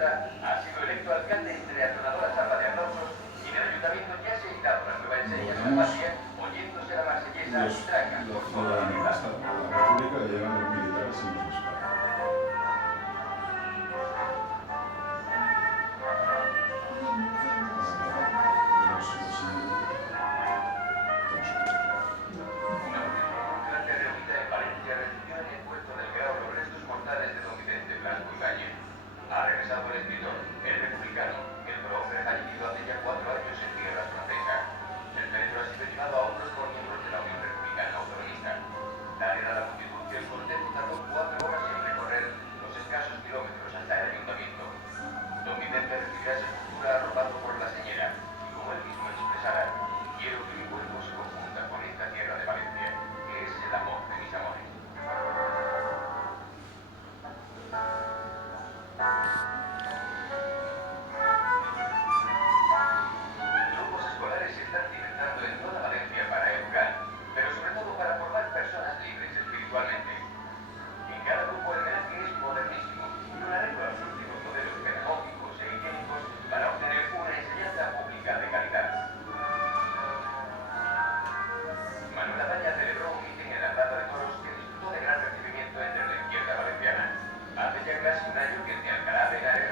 Valenciana ha sido electo alcalde entre atronadora salva de aplausos y en el ayuntamiento ya se ha editado la nueva enseñanza patria, oyéndose la marsellesa Traca por toda la ciudad. La República llegan los militares y nos disparan. Una multitud urgente reunida en Valencia recibió en el puerto del Grao los restos mortales de don Vicente Blasco Ibáñez. Ha regresado el escritor, el republicano, el prohombre fallecido hace ya 4 años en tierras francesas. El féretro ha sido llevado a hombros por miembros de la Unión Republicana Autonomista. Tal era la multitud que el cortejo tardó 4 horas en recorrer los escasos kilómetros hasta el ayuntamiento. Don Vicente recibirá sepultura arropado por la señora, y como él mismo expresara, quiero que mi cuerpo se confunda con esta tierra de Valencia, que es el amor de mis amores. Grupos escolares se están cimentando en toda Valencia para educar, pero sobre todo para formar personas libres espiritualmente. En cada grupo el menaje es modernísimo y un arreglo a los últimos modelos pedagógicos e higiénicos para obtener una enseñanza pública de calidad. Manuel Azaña celebró un mitin en la Plaza de Toros que disfrutó de gran recibimiento entre la izquierda valenciana. Hace ya casi un año que el de Alcalá de Henares